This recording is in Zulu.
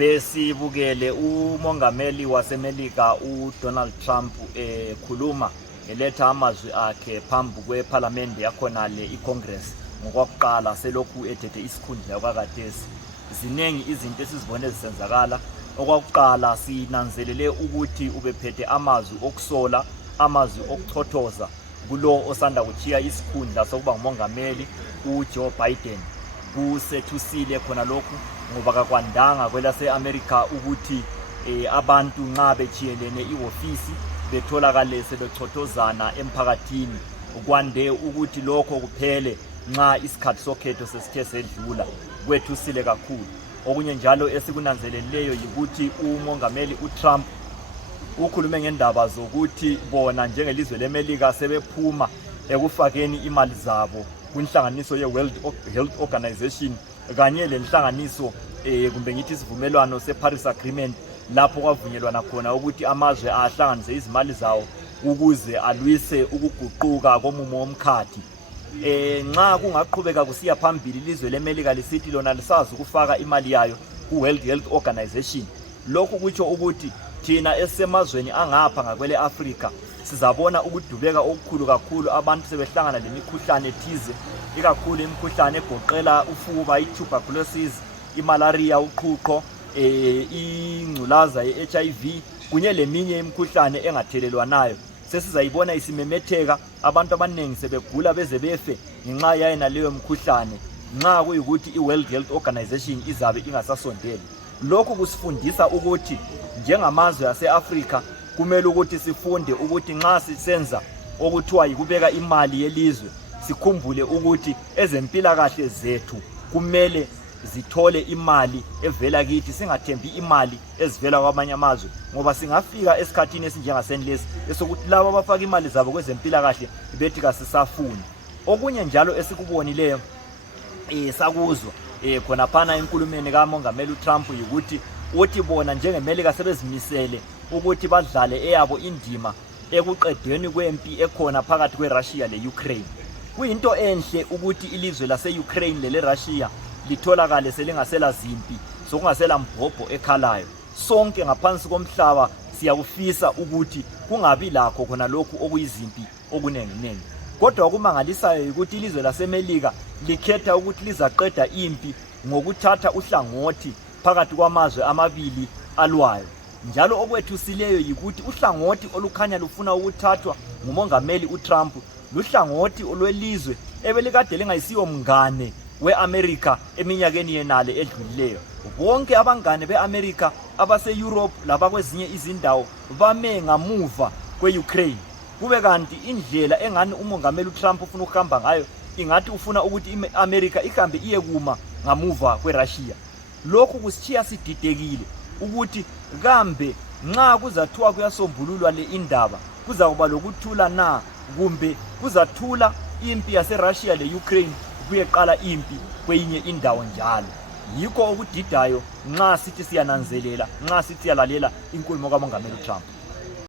besibukele umongameli waseMelika uDonald Trump ekhuluma eletha amazwi akhe phambi kweParliament yakhona le iCongress ngokwakuqala selokhu ethethe isikhundla yakwaKadesi. Ziningi izinto esizibone zisenzakala. Okwakuqala sinanzelele ukuthi ubephethe amazwi okusola, amazwi okuchothoza kulo osanda kuchiya isikhundla sokuba ngumongameli uJoe Biden. Kusethusile khona lokhu ngoba kakwandanga kwelase-America ukuthi abantu nxa bechiyelene ihofisi betholakale sebechothozana emphakathini. Kwande ukuthi lokho kuphele nxa isikhathi sokhetho sesithe sedlula. Kwethusile kakhulu. Okunye njalo esikunanzeleleyo ukuthi umongameli uTrump ukhulume ngendaba zokuthi bona njengelizwe leMelika sebephuma ekufakeni imali zabo kunhlanganiso ye-World Health Organization kanye lenhlanganiso kumbe ngithi isivumelwano se-Paris Agreement lapho kwavunyelwana khona ukuthi amazwe ahlanganise izimali zawo ukuze alwise ukuguquka komumo womkhathi. Nxa kungaqhubeka kusiya phambili ilizwe leMelika lisithi lona lisazi ukufaka imali yayo ku-World Health Organization, lokhu kutsho ukuthi thina esemazweni angapha ngakwele Africa sizabona ukudubeka okukhulu kakhulu. Abantu sebehlangana lemikhuhlane ethize, ikakhulu imikhuhlane egoqela ufuba, i-tuberculosis, imalaria, uqhuqho, ingculaza ye-HIV kunye leminye imikhuhlane engathelelwanayo. Sesizayibona isimemetheka, abantu abaningi sebegula beze befe ngenxa yayena leyo mkhuhlane nxa kuyikuthi i-World Health Organization izabe ingasasondeli. Lokhu kusifundisa ukuthi njengamazwe ase-Africa kumele ukuthi sifunde ukuthi nxa sisenza okuthiwa yikubeka imali yelizwe sikhumbule ukuthi ezempilakahle zethu kumele zithole imali evela kithi, singathembi imali ezivela kwamanye amazwe ngoba singafika esikhathini esinjengasenilesi esokuthi labo abafaka imali zabo kwezempilakahle bethi kasisafuni. Okunye njalo esikubonileyo sakuzwa khona phana enkulumeni kamongameli uTrump ukuthi uthi bona njengeMelika sebezimisele ukuthi badlale eyabo indima ekuqedweni kwempi ekhona phakathi kweRussia leUkraine. Kuyinto enhle ukuthi ilizwe lase-Ukraine leleRussia litholakale selingasela zimpi, sokungasela mbhobho ekhalayo. Sonke ngaphansi komhlaba siyakufisa ukuthi kungabi lakho khona lokhu okuyizimpi okunenginengi. Kodwa okumangalisayo ukuthi ilizwe laseMelika likhetha ukuthi lizaqeda impi ngokuthatha uhlangothi phakathi kwamazwe amabili alwayo. Njalo okwethusileyo yikuthi uhlangothi olukhanya lufuna ukuthathwa ngumongameli uTrump luhlangothi olwelizwe ebelikade lingayisiyo mngane we-America eminyakeni yenale edlulileyo. Bonke abangane be-America abase-Europe labakwezinye izindawo bame ngamuva kwe-Ukraine. Kube kanti indlela engani umongameli uTrump ufuna ukuhamba ngayo ingathi ufuna ukuthi i-America ihambe iyekuma ngamuva kweRussia. Lokhu kusithiya sididekile ukuthi kambe nxa kuzathiwa kuyasombululwa le indaba kuzakuba lokuthula na, kumbe kuzathula impi yaseRussia le-Ukraine kuyeqala impi kwenye indawo njalo. Yikho okudidayo nxa sithi siyananzelela, nxa sithi siyalalela inkulumo kamongameli uTrump.